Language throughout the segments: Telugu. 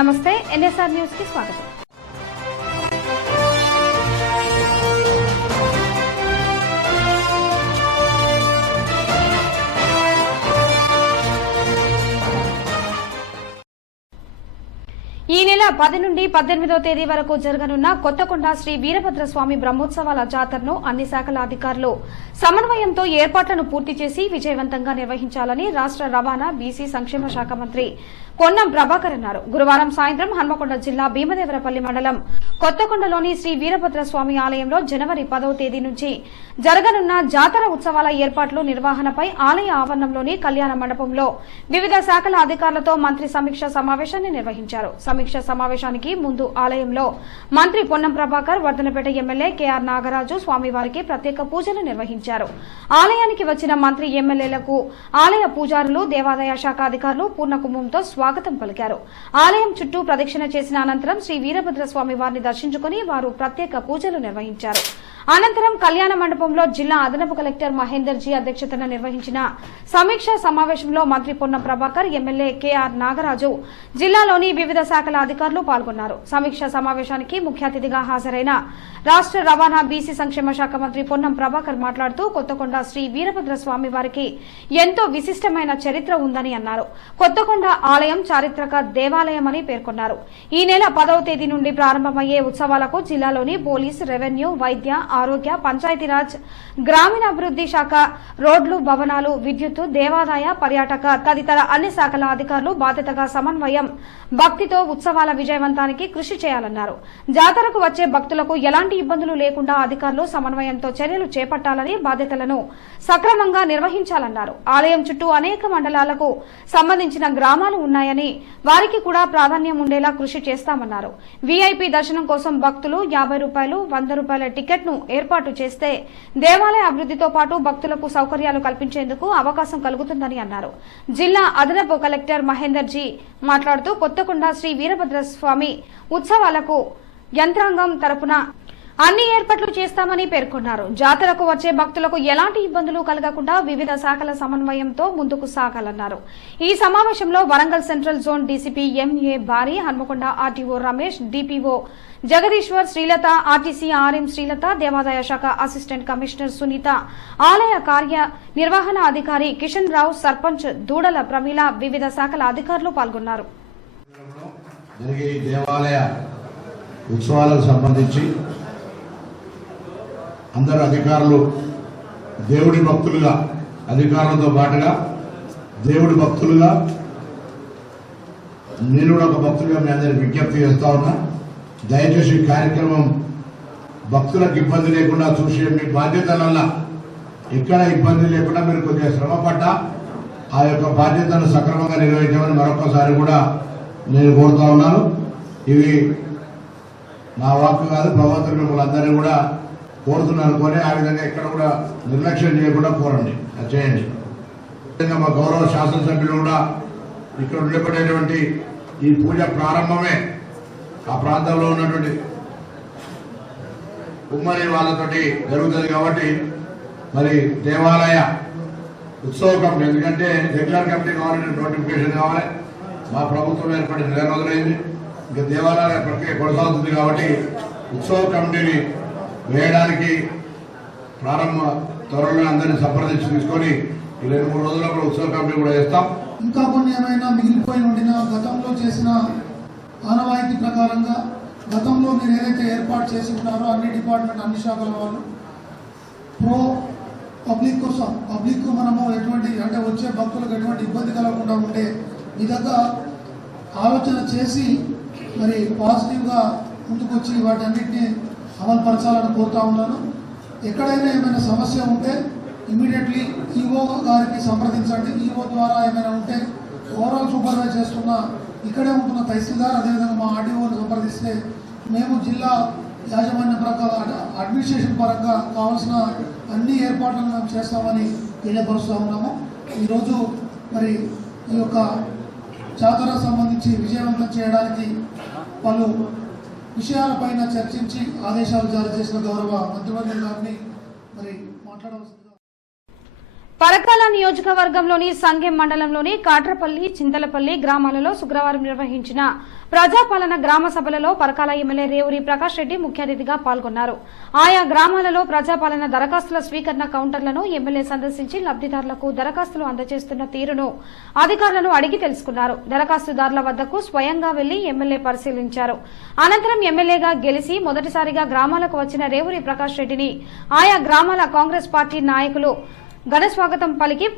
నమస్తే ఎన్ఎస్ఆర్ న్యూస్ కి స్వాగతం. ఈ నెల 10 నుండి 18వ తేదీ వరకు జరగనున్న కొత్తకొండ శ్రీ వీరభద్రస్వామి బ్రహ్మోత్సవాల జాతరను అన్ని శాఖల అధికారులు సమన్వయంతో ఏర్పాట్లను పూర్తి చేసి విజయవంతంగా నిర్వహించాలని రాష్ట్ర రవాణా బీసీ సంక్షేమ శాఖ మంత్రి పొన్నం ప్రభాకర్ అన్నారు. గురువారం సాయంత్రం హన్మకొండ జిల్లా భీమదేవరపల్లి మండలం కొత్తకొండలోని శ్రీ వీరభద్రస్వామి ఆలయంలో జనవరి 10వ తేదీ నుంచి జరగనున్న జాతర ఉత్సవాల ఏర్పాట్లు నిర్వహణపై ఆలయ ఆవరణంలోని కళ్యాణ మండపంలో వివిధ శాఖల అధికారులతో మంత్రి సమీక్ష సమావేశాన్ని నిర్వహించారు. సమీక్ష సమావేశానికి ముందు ఆలయంలో మంత్రి పొన్నం ప్రభాకర్, వర్ధనపేట ఎమ్మెల్యే కేఆర్ నాగరాజు స్వామివారికి ప్రత్యేక పూజలు నిర్వహించారు. ఆలయానికి వచ్చిన మంత్రి ఎమ్మెల్యేలకు ఆలయ పూజారులు, దేవాదాయ శాఖ అధికారులు పూర్ణకుంభంతో స్వాగతం పలికారు. ఆలయం చుట్టూ ప్రదక్షిణ చేసిన అనంతరం శ్రీ వీరభద్రస్వామి వారిని దర్శించుకుని వారు ప్రత్యేక పూజలు నిర్వహించారు. అనంతరం కళ్యాణ మండపంలో జిల్లా అదనపు కలెక్టర్ మహేందర్ జీ అధ్యక్షతన నిర్వహించిన సమీక్షా సమావేశంలో మంత్రి పొన్నం ప్రభాకర్, ఎమ్మెల్యే కేఆర్ నాగరాజు, జిల్లాలోని వివిధ శాఖల అధికారులు పాల్గొన్నారు. సమీక్షా సమావేశానికి ముఖ్య అతిథిగా హాజరైన రాష్ట్ర రవాణా బీసీ సంక్షేమ శాఖ మంత్రి పొన్నం ప్రభాకర్ మాట్లాడుతూ కొత్తకొండ శ్రీ వీరభద్రస్వామి వారికి ఎంతో విశిష్టమైన చరిత్ర ఉందని అన్నారు. కొత్తకొండ ఆలయం చారిత్రక దేవాలయమని పేర్కొన్నారు. ఈ నెల 10వ తేదీ నుండి ప్రారంభమయ్యే ఉత్సవాలకు జిల్లాలోని పోలీస్, రెవెన్యూ, వైద్య, ఆరోగ్య, పంచాయతీరాజ్, గ్రామీణాభివృద్ది శాఖ, రోడ్లు, భవనాలు, విద్యుత్, దేవాదాయ, పర్యాటక తదితర అన్ని శాఖల అధికారులు బాధ్యతగా సమన్వయం, భక్తితో ఉత్సవాల విజయవంతానికి కృషి చేయాలన్నారు. జాతరకు వచ్చే భక్తులకు ఎలాంటి ఇబ్బందులు లేకుండా అధికారులు సమన్వయంతో చర్యలు చేపట్టాలని, బాధ్యతలను సక్రమంగా నిర్వహించాలన్నారు. ఆలయం చుట్టూ అనేక మండలాలకు సంబంధించిన గ్రామాలు ఉన్నాయని వారికి కూడా ప్రాధాన్యం ఉండేలా కృషి చేస్తామన్నారు. వీఐపీ దర్శనం కోసం భక్తులు 50 రూపాయలు, 100 రూపాయల టికెట్ ను ఏర్పాటు చేస్తే దేవాలయ అభివృద్దితో పాటు భక్తులకు సౌకర్యాలు కల్పించేందుకు అవకాశం కలుగుతుందని అన్నారు. జిల్లా అదనపు కలెక్టర్ మహేందర్ జీ మాట్లాడుతూ కొత్తకొండ శ్రీ వీరభద్రస్వామి ఉత్సవాలకు యంత్రాంగం తరపున అన్ని ఏర్పాట్లు చేస్తామని పేర్కొన్నారు. జాతరకు వచ్చే భక్తులకు ఎలాంటి ఇబ్బందులు కలగకుండా వివిధ శాఖల సమన్వయంతో ముందుకు సాగాలన్నారు. ఈ సమావేశంలో Warangal central zone DCP MA Bari, Hanamkonda RTO Ramesh, DPO Jagadishwar, Srilatha, RTC RM Srilatha, దేవాదాయ శాఖ అసిస్టెంట్ కమిషనర్ సునీత, ఆలయ కార్య నిర్వహణ అధికారి కిషన్ రావు, సర్పంచ్ దూడల ప్రమీల, వివిధ శాఖల అధికారులు పాల్గొన్నారు. ఉత్సవాలకు సంబంధించి అందరు అధికారులు దేవుడి భక్తులుగా, అధికారులతో పాటుగా దేవుడి భక్తులుగా, నేను కూడా ఒక భక్తులుగా మీ అందరికి విజ్ఞప్తి చేస్తా ఉన్నా. దయచేసి కార్యక్రమం భక్తులకు ఇబ్బంది లేకుండా చూసే మీ బాధ్యతలల్ల ఎక్కడ ఇబ్బంది లేకుండా మీరు కొద్దిగా శ్రమపడ్డా ఆ యొక్క బాధ్యతను సక్రమంగా నిర్వహించమని మరొకసారి కూడా నేను కోరుతా ఉన్నాను. ఇవి నా వాక్కు కాదు, భగవంతుడు మిమ్మల్ని అందరినీ కూడా కోరుతున్నాను. కొని ఆ విధంగా ఎక్కడ కూడా నిర్లక్ష్యం చేయకుండా కోరండి, అది చేయండి. మా గౌరవ శాసనసభ్యులు కూడా ఇక్కడ ఉండబడేటువంటి ఈ పూజ ప్రారంభమే ఆ ప్రాంతంలో ఉన్నటువంటి ఉమ్మడి వాళ్ళతోటి జరుగుతుంది కాబట్టి మరి దేవాలయ ఉత్సవ కమిటీ, ఎందుకంటే రెగ్యులర్ కమిటీ కావాలని నోటిఫికేషన్ కావాలి. మా ప్రభుత్వం ఏర్పడి 2 రోజులైంది, ఇంకా దేవాలయ ప్రక్రియ కొనసాగుతుంది కాబట్టి ఉత్సవ కమిటీని వేయడానికి త్వరలో అందరినీ సంప్రదించి తీసుకొని ఈ 2-3 రోజుల్లో కూడా ఉత్సవ కమిటీ కూడా వేస్తాం. ఇంకా కొన్ని ఏమైనా మిగిలిపోయి ఉండిన గతంలో చేసిన ఆనవాయితీ ప్రకారంగా గతంలో మీరు ఏదైతే ఏర్పాటు చేసి ఉన్నారో అన్ని డిపార్ట్మెంట్, అన్ని శాఖల వాళ్ళు పబ్లిక్ కోసం, పబ్లిక్ మనము ఎటువంటి అంటే వచ్చే భక్తులకు ఎటువంటి ఇబ్బంది కలగకుండా ఉండే విధంగా ఆలోచన చేసి మరి పాజిటివ్గా ముందుకొచ్చి వాటన్నిటిని అమలుపరచాలని కోరుతా ఉన్నాను. ఎక్కడైనా ఏమైనా సమస్య ఉంటే ఇమీడియట్లీ ఈఓ గారికి సంప్రదించండి. ఈఓ ద్వారా ఏమైనా ఉంటే ఓవరాల్ సూపర్వైజ్ చేస్తున్న ఇక్కడే ఉంటున్న తహసీల్దార్, అదేవిధంగా మా ఆర్డీఓను సంప్రదిస్తే మేము జిల్లా యాజమాన్య పరంగా, అడ్మినిస్ట్రేషన్ పరంగా కావాల్సిన అన్ని ఏర్పాట్లను మేము చేస్తామని తెలియపరుస్తూ ఉన్నాము. ఈరోజు మరి ఈ యొక్క జాతర సంబంధించి విజయవంతం చేయడానికి పలు విషయాలపైన చర్చించి ఆదేశాలు జారీ చేసిన గౌరవ మంత్రివర్గం గారిని మరి మాట్లాడవలసిందిగా. పరకాల నియోజకవర్గంలోని సంగెం మండలంలోని కాట్రపల్లి, చింతలపల్లి గ్రామాలలో శుక్రవారం నిర్వహించిన ప్రజాపాలన గ్రామ సభలలో పరకాల ఎమ్మెల్యే రేవూరి ప్రకాష్ రెడ్డి ముఖ్య అతిథిగా పాల్గొన్నారు. ఆయా గ్రామాలలో ప్రజాపాలన దరఖాస్తుల స్వీకరణ కౌంటర్లను ఎమ్మెల్యే సందర్శించి లబ్దిదారులకు దరఖాస్తులు అందజేస్తున్న తీరును అధికారులను అడిగి తెలుసుకున్నారు. దరఖాస్తుదారుల వద్దకు స్వయంగా వెళ్లి ఎమ్మెల్యే పరిశీలించారు. అనంతరం ఎమ్మెల్యేగా గెలిచి మొదటిసారిగా గ్రామాలకు వచ్చిన రేవూరి ప్రకాష్ రెడ్డిని ఆయా గ్రామాల కాంగ్రెస్ పార్టీ నాయకులు ఘన స్వాగతం పలికి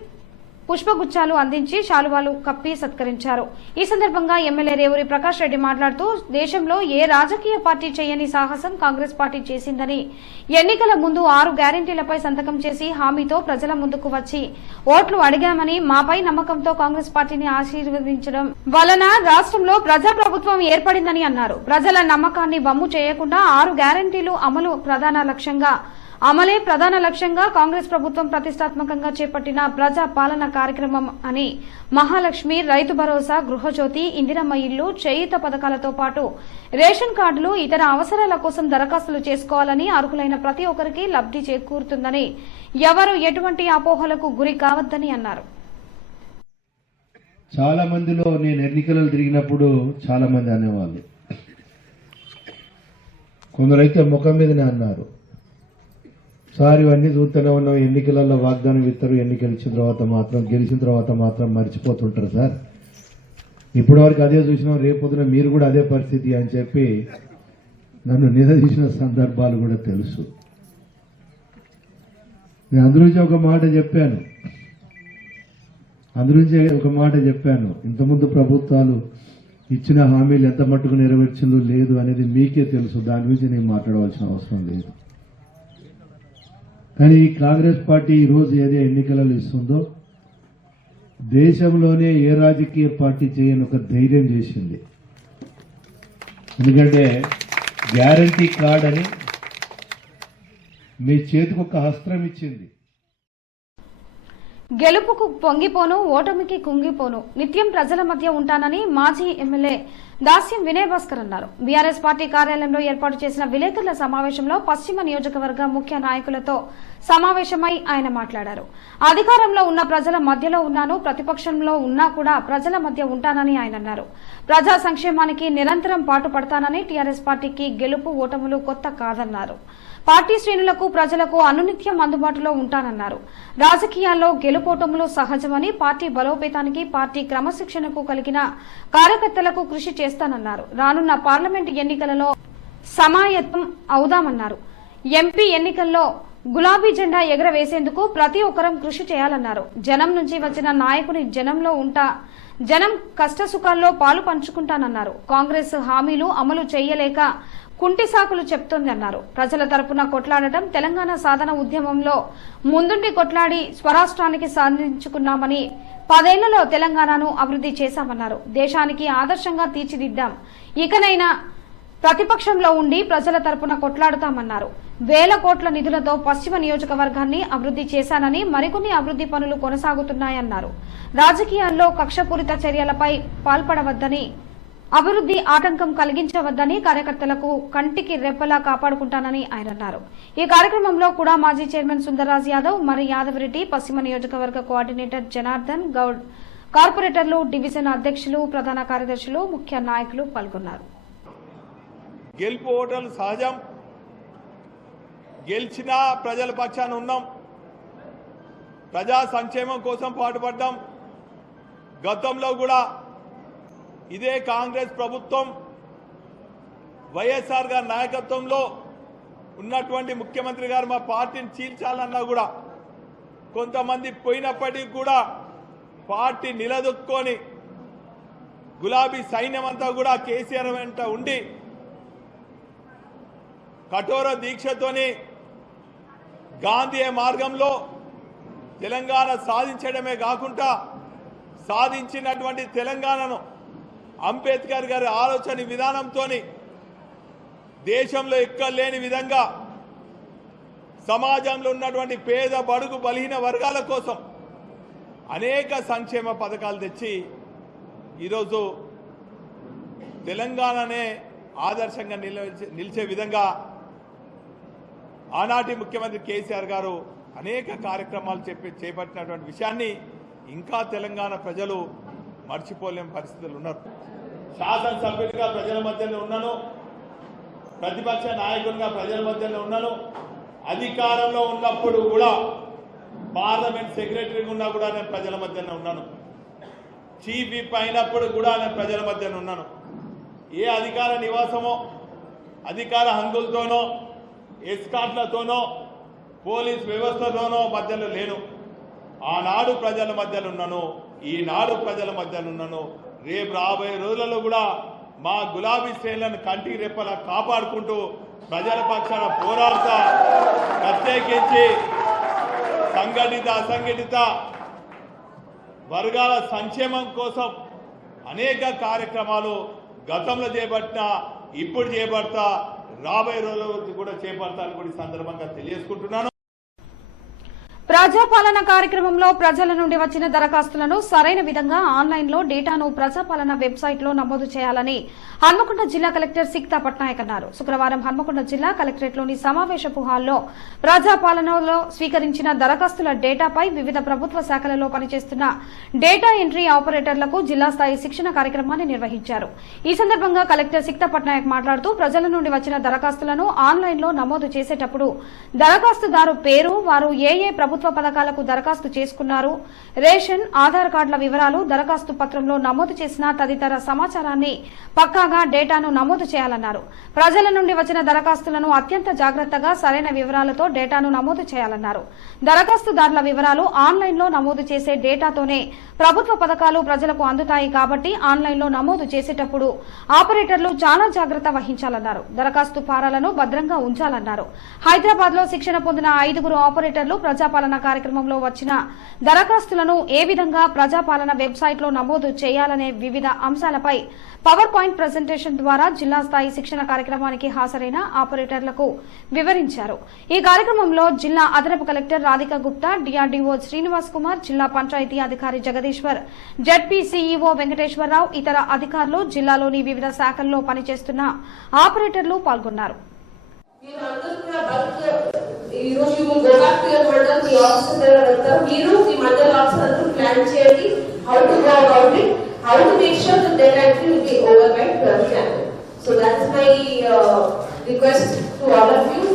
పుష్పగుచ్చాలు అందించి శాలువాలు కప్పి సత్కరించారు. ఈ సందర్భంగా ఎమ్మెల్యే రేవూరి ప్రకాష్ రెడ్డి మాట్లాడుతూ దేశంలో ఏ రాజకీయ పార్టీ చేయని సాహసం కాంగ్రెస్ పార్టీ చేసిందని, ఎన్నికల ముందు 6 గ్యారెంటీలపై సంతకం చేసి హామీతో ప్రజల ముందుకు వచ్చి ఓట్లు అడిగామని, మాపై నమ్మకంతో కాంగ్రెస్ పార్టీని ఆశీర్వదించడం వలన రాష్ట్రంలో ప్రజాప్రభుత్వం ఏర్పడిందని అన్నారు. ప్రజల నమ్మకాన్ని వమ్ము చేయకుండా 6 గ్యారెంటీలు అమలే ప్రధాన లక్ష్యంగా కాంగ్రెస్ ప్రభుత్వం ప్రతిష్టాత్మకంగా చేపట్టిన ప్రజా పాలన కార్యక్రమం అని, మహాలక్ష్మి, రైతు భరోసా, గృహజ్యోతి, ఇందిరమ్మ ఇల్లు, చేయూత పథకాలతో పాటు రేషన్ కార్డులు, ఇతర అవసరాల కోసం దరఖాస్తులు చేసుకోవాలని, అర్హులైన ప్రతి ఒక్కరికి లబ్ది చేకూరుతుందని, ఎవరు ఎటువంటి అపోహలకు గురి కావద్దని అన్నారు. చాలా మందిలో నేను ఎన్నికలలో తిరిగినప్పుడు చాలా మంది అనేవాళ్ళు, కొందరైతే ముఖం మీదనే అన్నారు, సార్ ఇవన్నీ చూస్తూనే ఉన్నాం, ఎన్నికలలో వాగ్దానం ఇస్తారు, ఎన్నికలు ఇచ్చిన తర్వాత మాత్రం గెలిచిన తర్వాత మాత్రం మర్చిపోతుంటారు సార్, ఇప్పటి వరకు అదే చూసినాం, రేపొద్దున మీరు కూడా అదే పరిస్థితి అని చెప్పి నన్ను నిలదీసిన సందర్భాలు కూడా తెలుసు. నేను అందులోంచి ఒక మాట చెప్పాను, ఇంతకుముందు ప్రభుత్వాలు ఇచ్చిన హామీలు ఎంత మట్టుకు నెరవేర్చిందో లేదు అనేది మీకే తెలుసు, దాని గురించి నేను మాట్లాడవలసిన అవసరం లేదు. కానీ ఈ కాంగ్రెస్ పార్టీ ఈరోజు ఏదో ఎన్నికలలో ఇస్తుందో దేశంలోనే ఏ రాజకీయ పార్టీ చేయని ఒక ధైర్యం చేసింది. ఎందుకంటే గ్యారంటీ కార్డ్ అని మీ చేతికి ఒక హస్త్రం ఇచ్చింది. గెలుపుకు పొంగిపోను, ఓటమికి కుంగిపోను, నిత్యం ప్రజల మధ్య ఉంటానని మాజీ ఎమ్మెల్యే దాస్యం వినయ్ భాస్కర్ అన్నారు. బీఆర్ఎస్ పార్టీ కార్యాలయంలో ఏర్పాటు చేసిన విలేకరుల సమావేశంలో పశ్చిమ నియోజకవర్గ ముఖ్య నాయకులతో సమావేశమై ఆయన మాట్లాడారు. అధికారంలో ఉన్న ప్రజల మధ్యలో ఉన్నాను, ప్రతిపక్షంలో ఉన్నా కూడా ప్రజల మధ్య ఉంటానని ఆయన అన్నారు. ప్రజా సంక్షేమానికి నిరంతరం పాటుపడతానని, టీఆర్ఎస్ పార్టీకి గెలుపు ఓటములు కొత్త కాదన్నారు. పార్టీ శ్రేణులకు, ప్రజలకు అనునిత్యం అందుబాటులో ఉంటానన్నారు. రాజకీయాల్లో గెలుపోటములు సహజమని, పార్టీ బలోపేతానికి, పార్టీ క్రమశిక్షణకు కలిగిన కార్యకర్తలకు కృషి చేస్తానన్నారు. రానున్న పార్లమెంటు ఎన్నికలలో సమాయత్తం అవుదామన్నారు. ఎంపీ ఎన్నికల్లో గులాబీ జెండా ఎగరవేసేందుకు ప్రతి ఒక్కరం కృషి చేయాలన్నారు. జనం నుంచి వచ్చిన నాయకుని జనంలో ఉంటా, జనం కష్టసుఖాల్లో పాలు పంచుకుంటానన్నారు. కాంగ్రెస్ హామీలు అమలు చేయలేక కుంటి సాకులు చెప్తోందన్నారు. ప్రజల తరపున కొట్లాడటం, తెలంగాణ సాధన ఉద్యమంలో ముందుండి కొట్లాడి స్వరాష్ట్రానికి సాధించుకున్నామని, 10 ఏళ్లలో తెలంగాణను అభివృద్ధి చేశామన్నారు. దేశానికి ఆదర్శంగా తీర్చిదిద్దాం. ఇకనైనా ప్రతిపక్షంలో ఉండి ప్రజల తరపున కొట్లాడుతామన్నారు. 1000 కోట్ల నిధులతో పశ్చిమ నియోజకవర్గాన్ని అభివృద్ధి చేశానని, మరికొన్ని అభివృద్ధి పనులు కొనసాగుతున్నాయన్నారు. రాజకీయాల్లో కక్షపూరిత చర్యలపై పాల్పడవద్దని, అభివృద్ధి ఆటంకం కలిగించవద్దని కార్యకర్తలకు కంటికి రెప్పలా కాపాడుకుంటానని ఆయన అన్నారు. ఈ కార్యక్రమంలో కూడా మాజీ చైర్మన్ సుందర్రాజ్ యాదవ్, మరి యాదవరెడ్డి, పశ్చిమ నియోజకవర్గ కోఆర్డినేటర్ జనార్దన్ గౌడ్, కార్పొరేటర్లు, డివిజన్ అధ్యక్షులు, ప్రధాన కార్యదర్శులు, ముఖ్య నాయకులు పాల్గొన్నారు. గెలుపు ఓటర్లు సహజం, గెలిచినా ప్రజల పక్షాన ఉన్నాం, ప్రజా సంక్షేమం కోసం పాటుపడ్డాం. గతంలో కూడా ఇదే కాంగ్రెస్ ప్రభుత్వం వైఎస్ఆర్ గారి నాయకత్వంలో ఉన్నటువంటి ముఖ్యమంత్రి గారు మా పార్టీని చీల్చాలన్నా కూడా కొంతమంది పోయినప్పటికీ కూడా పార్టీ నిలదొక్కుని గులాబీ సైన్యం అంతా కూడా కేసీఆర్ వెంట ఉండి కఠోర దీక్షతోని గాంధీ మార్గంలో తెలంగాణ సాధించడమే కాకుండా సాధించినటువంటి తెలంగాణను అంబేద్కర్ గారి ఆలోచన విధానంతో దేశంలో ఎక్కలేని విధంగా సమాజంలో ఉన్నటువంటి పేద, బడుగు, బలహీన వర్గాల కోసం అనేక సంక్షేమ పథకాలు తెచ్చి ఈరోజు తెలంగాణనే ఆదర్శంగా నిలిచే విధంగా ఆనాటి ముఖ్యమంత్రి కేసీఆర్ గారు అనేక కార్యక్రమాలు చేపట్టినటువంటి విషయాన్ని ఇంకా తెలంగాణ ప్రజలు మర్చిపోలేని పరిస్థితులు ఉన్నారు. శాసనసభ్యుడిగా ప్రజల మధ్యలో ఉన్నాను, ప్రతిపక్ష నాయకుడిగా ప్రజల మధ్యలో ఉన్నాను, అధికారంలో ఉన్నప్పుడు కూడా పార్లమెంట్ సెక్రటరీగా ఉన్నా కూడా నేను ప్రజల మధ్యలో ఉన్నాను, చీఫ్ విప్ అయినప్పుడు కూడా నేను ప్రజల మధ్యలో ఉన్నాను. ఏ అధికార నివాసమో అధికార హంగులతోనో ఎస్కాట్లతోనో పోలీస్ వ్యవస్థతోనో మధ్యలో లేను. ఆనాడు ప్రజల మధ్యలో ఉన్నాను, ఈనాడు ప్రజల మధ్యలో ఉన్నాను. రేపు రాబోయే రోజులలో కూడా మా గులాబీ శ్రేణులను కంటికి రెప్పలా కాపాడుకుంటూ ప్రజల పక్షాన పోరాడుతా, ప్రత్యేకించి సంఘటిత అసంఘటిత వర్గాల సంక్షేమం కోసం అనేక కార్యక్రమాలు గతంలో చేపట్టినా, ఇప్పుడు చేపడతా, రాబోయే రోజుల్లో కూడా చేపడతా అని కూడా ఈ సందర్భంగా తెలియజేసుకుంటున్నాను. ప్రజాపాలన కార్యక్రమంలో ప్రజల నుండి వచ్చిన దరఖాస్తులను సరైన విధంగా ఆన్లైన్లో డేటాను ప్రజాపాలన వెబ్సైట్లో నమోదు చేయాలని హన్మకొండ జిల్లా కలెక్టర్ సిక్తా పట్నాయక్ అన్నారు. శుక్రవారం హన్మకొండ జిల్లా కలెక్టరేట్లోని సమావేశపు హాల్లో ప్రజాపాలనలో స్వీకరించిన దరఖాస్తుల డేటాపై వివిధ ప్రభుత్వ శాఖలలో పనిచేస్తున్న డేటా ఎంట్రీ ఆపరేటర్లకు జిల్లా స్థాయి శిక్షణ కార్యక్రమాన్ని నిర్వహించారు. ఈ సందర్భంగా కలెక్టర్ సిక్తా పట్నాయక్ మాట్లాడుతూ ప్రజల నుండి వచ్చిన దరఖాస్తులను ఆన్లైన్లో నమోదు చేసేటప్పుడు దరఖాస్తుదారు పేరు, వారు ఏ ప్రభుత్వ పథకాలకు దరఖాస్తు చేసుకున్నారు, రేషన్, ఆధార్ కార్డుల వివరాలు దరఖాస్తు పత్రంలో నమోదు చేసిన తదితర సమాచారాన్ని పక్కాగా డేటాను నమోదు చేయాలన్నారు. ప్రజల నుండి వచ్చిన దరఖాస్తులను అత్యంత జాగ్రత్తగా సరైన వివరాలతో డేటాను నమోదు చేయాలన్నారు. దరఖాస్తుదారుల వివరాలు ఆన్లైన్లో నమోదు చేసే డేటాతోనే ప్రభుత్వ పథకాలు ప్రజలకు అందుతాయి కాబట్టి ఆన్లైన్లో నమోదు చేసేటప్పుడు ఆపరేటర్లు చాలా జాగ్రత్త వహించాలన్నారు. దరఖాస్తు ఫారాలను భద్రంగా ఉంచాలన్నారు. హైదరాబాద్ లో శిక్షణ పొందిన 5 ఆపరేటర్లు ప్రజాపాలన కార్యక్రమంలో వచ్చిన దరఖాస్తులను ఏ విధంగా ప్రజాపాలన వెబ్సైట్లో నమోదు చేయాలనే వివిధ అంశాలపై పవర్ పాయింట్ ప్రెజెంటేషన్ ద్వారా జిల్లా స్థాయి శిక్షణ కార్యక్రమానికి హాజరైన ఆపరేటర్లకు వివరించారు. ఈ కార్యక్రమంలో జిల్లా అదనపు కలెక్టర్ రాధికా గుప్తా, డిఆర్డీఓ శ్రీనివాస్ కుమార్, జిల్లా పంచాయతీ అధికారి జగదీశ్వర్, జడ్పీ సీఈఓ వెంకటేశ్వరరావు, ఇతర అధికారులు, జిల్లాలోని వివిధ శాఖల్లో పనిచేస్తున్న ఆపరేటర్లు పాల్గొన్నారు. How to make sure that data entry will be over by 12 January. So that's my request to all of you.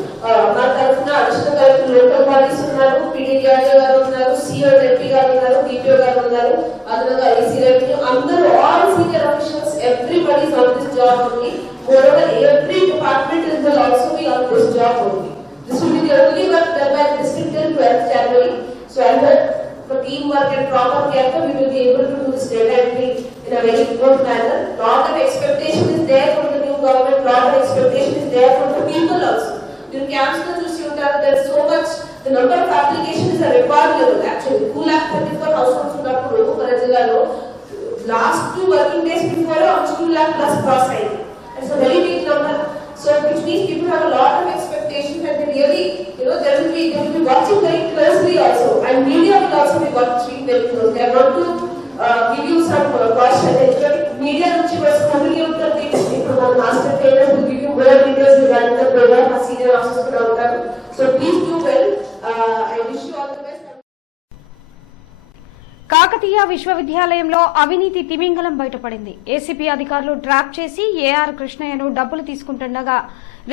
నా తరఫున అడిషనల్ కలెక్టర్ లోకల్ బాడీస్ ఉన్నారు, పీడీడీఆర్ఏ గారు ఉన్నారు, సిఓ ఎంపీ గారు ఉన్నారు, డిపిఓ గారు ఉన్నారు, అదనంగా ఐసీ రెవెన్యూ అందరూ all senior officials everybody is on this job only. Moreover, every department will also be on this job only. This will be the only work done by the district till 12th January. So I hope for teamwork and proper care, we will be able to do this data entry in a very good manner. Lot of expectation is there from the new government, lot of expectation is there from the people also. You can see that there is so much, the number of applications is a record level actually. 2,34,000 households are approved for Jillalo. Last 2 working days before, 2 lakh plus cross aid. It's a very big number. So which means people have a lot of expectations and they really, they will be watching very closely also, and media will also be watching very closely. I want to give you some caution. Media which was coming out of the master trainer will give you more details regarding the program as senior officers program. So please do well. I wish you all the best. Kakatiya విశ్వవిద్యాలయంలో అవినీతి తిమింగలం బయటపడింది. ఏసీపీ అధికారులు ట్రాప్ చేసి ఏఆర్ కృష్ణయ్యను డబ్బులు తీసుకుంటుండగా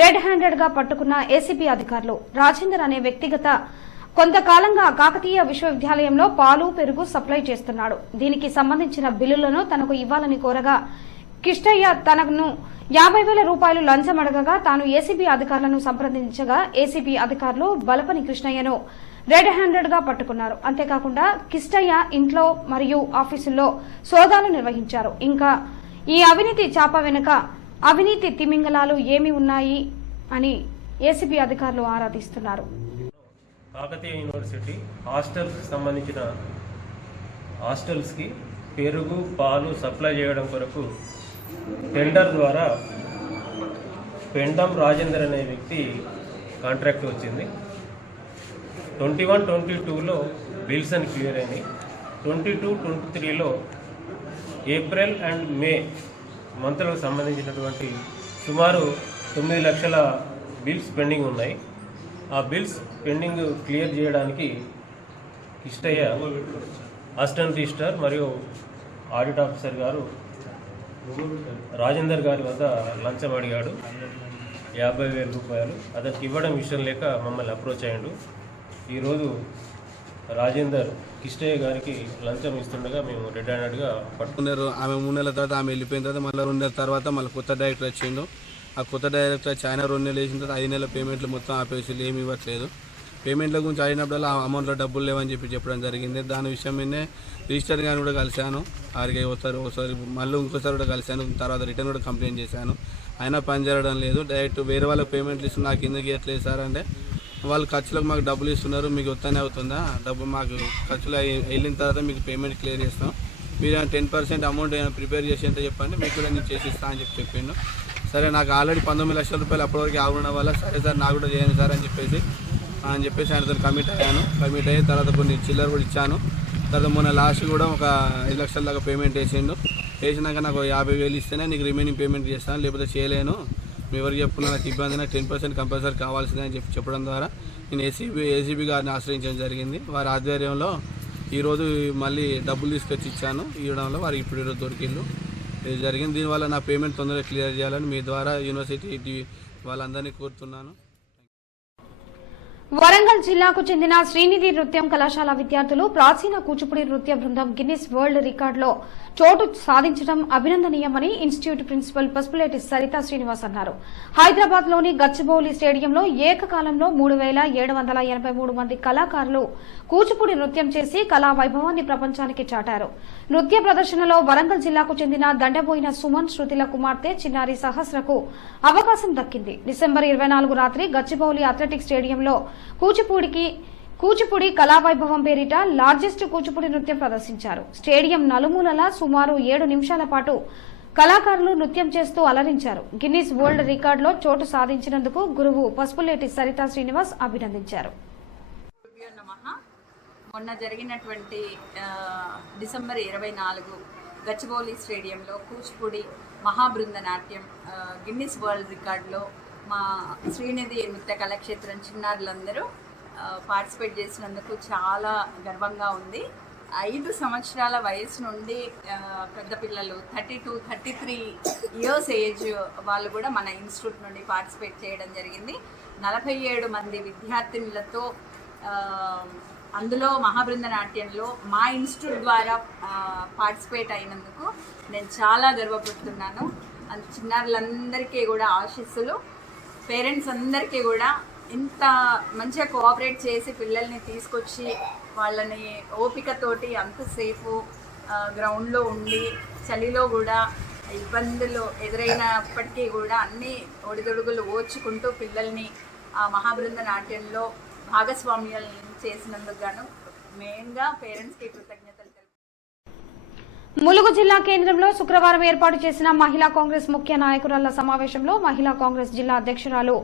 రెడ్ హ్యాండెడ్ గా పట్టుకున్న ఏసీపీ అధికారులు రాజేందర్ అనే వ్యక్తిగత కొంతకాలంగా కాకతీయ విశ్వవిద్యాలయంలో పాలు, పెరుగు సప్లై చేస్తున్నాడు. దీనికి సంబంధించిన బిల్లులను తనకు ఇవ్వాలని కోరగా కిష్టయ్య తనను 50,000 రూపాయలు లంచం అడగగా తాను ఏసీబీ అధికారులను సంప్రదించగా ఏసీబీ అధికారులు బలపని కృష్ణయ్యను రెడ్ హ్యాండెడ్ గా పట్టుకున్నారు. అంతేకాకుండా కిష్టయ్య ఇంట్లో మరియు ఆఫీసుల్లో సోదాలు నిర్వహించారు. ఇంకా ఈ అవినీతి చాప వెనుక అవినీతి తిమింగలాలు ఏమి ఉన్నాయి అని ఏసీబీ అధికారులు ఆరా తీస్తున్నారు. కాకతీయ యూనివర్సిటీ హాస్టల్స్ సంబంధించిన హాస్టల్స్కి పెరుగు, పాలు సప్లై చేయడం కొరకు టెండర్ ద్వారా పెండం రాజేందర్ అనే వ్యక్తి కాంట్రాక్ట్ వచ్చింది. 21-22లో బిల్స్ అని క్లియర్ అయినాయి. 22-23లో ఏప్రిల్ అండ్ మే మంత్లకు సంబంధించినటువంటి సుమారు 9 లక్షల బిల్స్ పెండింగ్ ఉన్నాయి. ఆ బిల్స్ పెండింగ్ క్లియర్ చేయడానికి కిష్టయ్య అసిస్టెంట్ రిజిస్ట్రార్ మరియు ఆడిట్ ఆఫీసర్ గారు రాజేందర్ గారి వద్ద లంచం అడిగాడు 50,000 రూపాయలు. అతనికి ఇవ్వడం ఇష్టం లేక మమ్మల్ని అప్రోచ్ అయ్యాడు. ఈరోజు రాజేందర్ కిష్టయ్య గారికి లంచం ఇస్తుండగా మేము రెడ్ హ్యాండెడ్గా పట్టుకున్నారు. ఆమె 3 నెలల తర్వాత ఆమె వెళ్ళిపోయిన తర్వాత మళ్ళీ 2 నెలల తర్వాత మళ్ళీ కొత్త డైరెక్టర్ వచ్చిండు. ఆ కొత్త డైరెక్టర్ వచ్చి ఆయన 2 నెలలు వేసిన తర్వాత 5 నెలల పేమెంట్లు మొత్తం ఆపేసి ఏమి ఇవ్వట్లేదు. పేమెంట్ల గురించి అడిగినప్పుడల్లా ఆ అమౌంట్లో డబ్బులు లేవని చెప్పడం జరిగింది. దాని విషయం మీదే రిజిస్టర్ గారిని కూడా కలిశాను. ఆరికి ఒకసారి మళ్ళీ ఇంకోసారి కూడా కలిశాను. తర్వాత రిటర్న్ కూడా కంప్లైంట్ చేశాను. అయినా పని జరగడం లేదు. డైరెక్ట్ వేరే వాళ్ళకి పేమెంట్లు ఇస్తున్నారు, నాకు ఎందుకు ఇవ్వట్లేదు సార్ అంటే వాళ్ళు ఖర్చులకు మాకు డబ్బులు ఇస్తున్నారు, మీకు వస్తానే అవుతుందా, డబ్బు మాకు ఖర్చులు వెళ్ళిన తర్వాత మీకు పేమెంట్ క్లియర్ చేస్తాం, మీరు 10% అమౌంట్ ఏమైనా ప్రిపేర్ చేసి అంటే చెప్పండి, మీకు కూడా నేను చేసి ఇస్తాను అని చెప్పిండు. సరే, నాకు ఆల్రెడీ 19 లక్షల రూపాయలు అప్పటివరకు ఆగుండడం వల్ల సరే సార్ నాకు కూడా చేయండి సార్ అని చెప్పేసి ఆయనతో కమిట్ అయ్యాను. కమిట్ అయిన తర్వాత కొన్ని చిల్లర కూడా ఇచ్చాను. తర్వాత మొన్న లాస్ట్ కూడా ఒక 5 లక్షల దాకా పేమెంట్ వేసిండు. వేసినాక నాకు 50,000 ఇస్తేనే నీకు రిమైనింగ్ పేమెంట్ చేస్తాను, లేకపోతే చేయలేను, మీ ఎవరికి చెప్పుకున్నా నాకు ఇబ్బంది, నాకు 10% కంపల్సరీ కావాల్సిందే అని చెప్పడం ద్వారా నేను ఏసీబీ గారిని ఆశ్రయించడం జరిగింది. వారి ఆధ్వర్యంలో ఈరోజు మళ్ళీ డబ్బులు తీసుకొచ్చి ఇచ్చాను. ఇవ్వడంలో వారికి ఇప్పుడు ఈరోజు దొరికిండు. ఇది జరిగింది. దీనివల్ల నా పేమెంట్ తొందరగా క్లియర్ చేయాలని మీ ద్వారా యూనివర్సిటీ వాళ్ళందరినీ కోరుతున్నాను. వరంగల్ జిల్లాకు చెందిన శ్రీనిధి నృత్యం కళాశాల విద్యార్థులు ప్రాచీన కూచిపూడి నృత్య బృందం గిన్నిస్ వరల్డ్ రికార్డులో చోటు సాధించడం అభినందనీయమని ఇన్స్టిట్యూట్ ప్రిన్సిపల్ పసుపులేటి సరితా శ్రీనివాస్ అన్నారు. హైదరాబాద్ లోని గచ్చిబౌలి స్టేడియంలో ఏకకాలంలో 3,783 మంది కళాకారులు కూచిపూడి నృత్యం చేసి కళా వైభవాన్ని ప్రపంచానికి చాటారు. నృత్య ప్రదర్శనలో వరంగల్ జిల్లాకు చెందిన దండబోయిన సుమన్ శృతిల కుమార్తె చిన్నారి సహస్రకు అవకాశం దక్కింది. డిసెంబర్ 24 రాత్రి గచ్చిబౌలి అథ్లెటిక్ స్టేడియంలో కూచిపూడి కళావైభవం పేరిట లార్జెస్ట్ కూచిపూడి నృత్యం ప్రదర్శించారు. స్టేడియం నలుమూలలా సుమారు 7 నిమిషాల పాటు కళాకారులు నృత్యం చేస్తూ అలరించారు. గిన్నిస్ వరల్డ్ రికార్డులో చోటు సాధించినందుకు గురువు పసుపులేటి సరితా శ్రీనివాస్ అభినందించారు. మొన్న జరిగినటువంటి డిసెంబర్ 24 గచ్చిబౌలి స్టేడియంలో కూచిపూడి మహాబృంద నాట్యం గిన్నిస్ వరల్డ్ రికార్డులో మా శ్రీనిధి నృత్య కళాక్షేత్రం చిన్నారులందరూ పార్టిసిపేట్ చేసినందుకు చాలా గర్వంగా ఉంది. 5 సంవత్సరాల వయసు నుండి పెద్ద పిల్లలు 32-33 ఇయర్స్ ఏజ్ వాళ్ళు కూడా మన ఇన్స్టిట్యూట్ నుండి పార్టిసిపేట్ చేయడం జరిగింది. 47 మంది విద్యార్థినులతో అందులో మహాబృంద నాట్యంలో మా ఇన్స్టిట్యూట్ ద్వారా పార్టిసిపేట్ అయినందుకు నేను చాలా గర్వపడుతున్నాను. చిన్నారులందరికీ కూడా ఆశీస్సులు. పేరెంట్స్ అందరికీ కూడా ఇంత మంచిగా కోఆపరేట్ చేసి పిల్లల్ని తీసుకొచ్చి వాళ్ళని ఓపికతోటి అంతసేపు గ్రౌండ్లో ఉండి చలిలో కూడా ఇబ్బందులు ఎదురైనప్పటికీ కూడా అన్ని ఒడిదొడుగులు ఓర్చుకుంటూ పిల్లల్ని ఆ మహాబృంద నాట్యంలో భాగస్వామ్యాలు చేసినందుకు గాను మెయిన్గా పేరెంట్స్కి కృతజ్ఞతలు. ములుగు జిల్లా కేంద్రంలో శుక్రవారం ఏర్పాటు చేసిన మహిళా కాంగ్రెస్ ముఖ్య నాయకురాళ్ల సమావేశంలో మహిళా కాంగ్రెస్ జిల్లా అధ్యక్షురాలు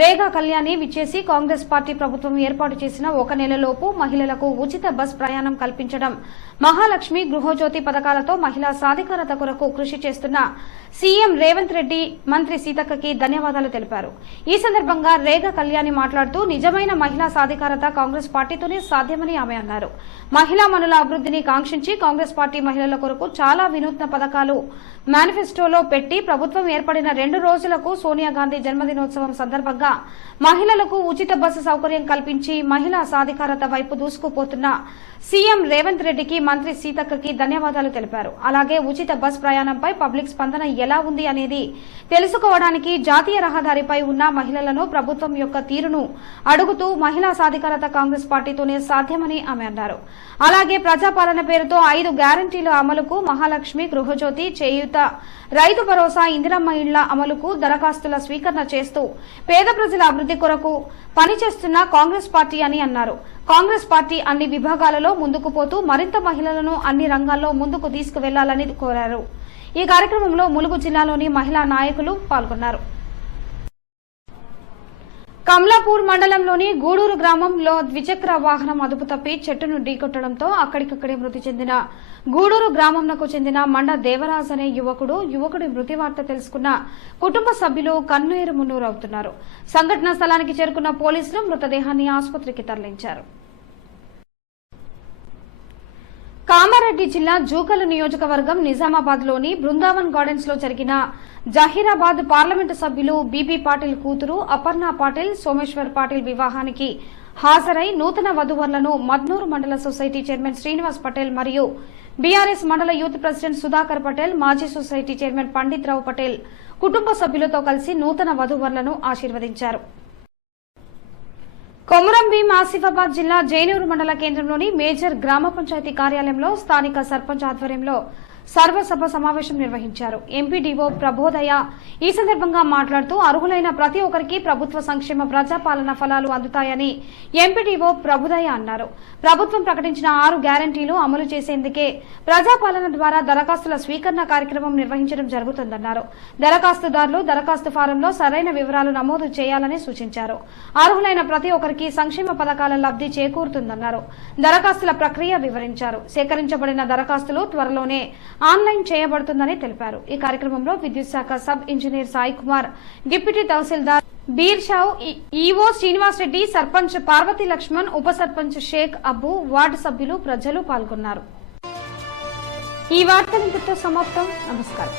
రేగా కళ్యాణి విచ్చేసి కాంగ్రెస్ పార్టీ ప్రభుత్వం ఏర్పాటు చేసిన 1 నెలలోపు మహిళలకు ఉచిత బస్ ప్రయాణం కల్పించడం, మహాలక్ష్మి, గృహజ్యోతి పథకాలతో మహిళా సాధికారత కొరకు కృషి చేస్తున్న సీఎం రేవంత్ రెడ్డి, మంత్రి సీతక్కకి ధన్యవాదాలు తెలిపారు. ఈ సందర్భంగా రేగా కళ్యాణి మాట్లాడుతూ నిజమైన మహిళా సాధికారత కాంగ్రెస్ పార్టీతోనే సాధ్యమని ఆమె అన్నారు. మహిళా మనుల అభివృద్ధిని కాంక్షించి కాంగ్రెస్ పార్టీ మహిళల కొరకు చాలా వినూత్న పథకాలు మేనిఫెస్టోలో పెట్టి ప్రభుత్వం ఏర్పడిన 2 రోజులకు సోనియా గాంధీ జన్మదినోత్సవం సందర్భంగా మహిళలకు ఉచిత బస్సు సౌకర్యం కల్పించి మహిళా సాధికారత వైపు దూసుకుపోతున్న సీఎం రేవంత్ రెడ్డికి, మంత్రి సీతక్కకి ధన్యవాదాలు తెలిపారు. అలాగే ఉచిత బస్ ప్రయాణంపై పబ్లిక్ స్పందన ఎలా ఉంది అనేది తెలుసుకోవడానికి జాతీయ రహదారిపై ఉన్న మహిళలను ప్రభుత్వం యొక్క తీరును అడుగుతూ మహిళా సాధికారత కాంగ్రెస్ పార్టీతోనే సాధ్యమని ఆమె అన్నారు. అలాగే ప్రజాపాలన పేరుతో 5 గ్యారంటీల అమలుకు, మహాలక్ష్మి, గృహజ్యోతి, చేయూత, రైతు భరోసా, ఇందిరమ్మ ఇళ్ల అమలుకు దరఖాస్తుల స్వీకరణ చేస్తూ పేద ప్రజల అభివృద్ధి కొరకు పనిచేస్తున్న కాంగ్రెస్ పార్టీ అని అన్నారు. కాంగ్రెస్ పార్టీ అన్ని విభాగాలలో ముందుకు పోతూ మరింత మహిళలను అన్ని రంగాల్లో ముందుకు తీసుకువెళ్లాలని కోరారు. ఈ కార్యక్రమంలో ములుగు జిల్లాలోని మహిళా నాయకులు పాల్గొన్నారు. కమలాపూర్ మండలంలోని గూడూరు గ్రామంలో ద్విచక్ర వాహనం అదుపు తప్పి చెట్టును ఢీకొట్టడంతో అక్కడికక్కడే మృతి చెందిన గూడూరు గ్రామంకు చెందిన మండ దేవరాజ్ అనే యువకుడి మృతి వార్త తెలుసుకున్న కుటుంబ సభ్యులు కన్నీరు మున్నూరవుతున్నారు. సంఘటనా స్థలానికి చేరుకున్న పోలీసులు మృతదేహాన్ని ఆసుపత్రికి తరలించారు. కామారెడ్డి జిల్లా జూకలు నియోజకవర్గం నిజామాబాద్లోని బృందావన్ గార్డెన్స్ లో జరిగిన జహీరాబాద్ పార్లమెంటు సభ్యులు బీబీ పాటిల్ కూతురు అపర్ణ పాటిల్ సోమేశ్వర్ పాటిల్ వివాహానికి హాజరై నూతన వధువరులను మద్నూరు మండల సొసైటీ చైర్మన్ శ్రీనివాస్ పటేల్ మరియు బీఆర్ఎస్ మండల యూత్ ప్రెసిడెంట్ సుధాకర్ పటేల్ మాజీ సొసైటీ చైర్మన్ పండిత్ రావు పటేల్ కుటుంబ సభ్యులతో కలిసి నూతన వధువరులను ఆశీర్వదించారు. కొమురంభీం ఆసిఫాబాద్ జిల్లా జైనూరు మండల కేంద్రంలోని మేజర్ గ్రామ పంచాయతీ కార్యాలయంలో స్థానిక సర్పంచ్ ఆధ్వర్యంలో సర్వసభ సమావేశం నిర్వహించారు. ఎంపీడీఓ ప్రబోధయ ఈ సందర్భంగా మాట్లాడుతూ అర్హులైన ప్రతి ఒక్కరికి ప్రభుత్వ సంక్షేమ ప్రజాపాలన ఫలాలు అందుతాయని ఎంపీడీఓ ప్రబోధయ అన్నారు. ప్రభుత్వం ప్రకటించిన 6 గ్యారంటీలు అమలు చేసేందుకే ప్రజాపాలన ద్వారా దరఖాస్తుల స్వీకరణ కార్యక్రమం నిర్వహించడం జరుగుతుందన్నారు. దరఖాస్తుదారులు దరఖాస్తు ఫారంలో సరైన వివరాలు నమోదు చేయాలని సూచించారు. అర్హులైన ప్రతి ఒక్కరికి సంక్షేమ పథకాల లబ్ధి చేకూరుతుందన్నారు. దరఖాస్తుల ప్రక్రియ వివరించారు. సేకరించబడిన దరఖాస్తులు త్వరలోనే ఆన్లైన్ చేయబడుతుందని తెలిపారు. ఈ కార్యక్రమంలో విద్యుత్ శాఖ sub engineer Sai Kumar, deputy tahsildar Birshav, EO Srinivas Reddy, sarpanch Parvathi Lakshman, ఉప సర్పంచ్ షేక్ అబ్బు, వార్డు సభ్యులు, ప్రజలు పాల్గొన్నారు. ఈ వార్తలు ఇంతటితో సమాప్తం. నమస్కారం.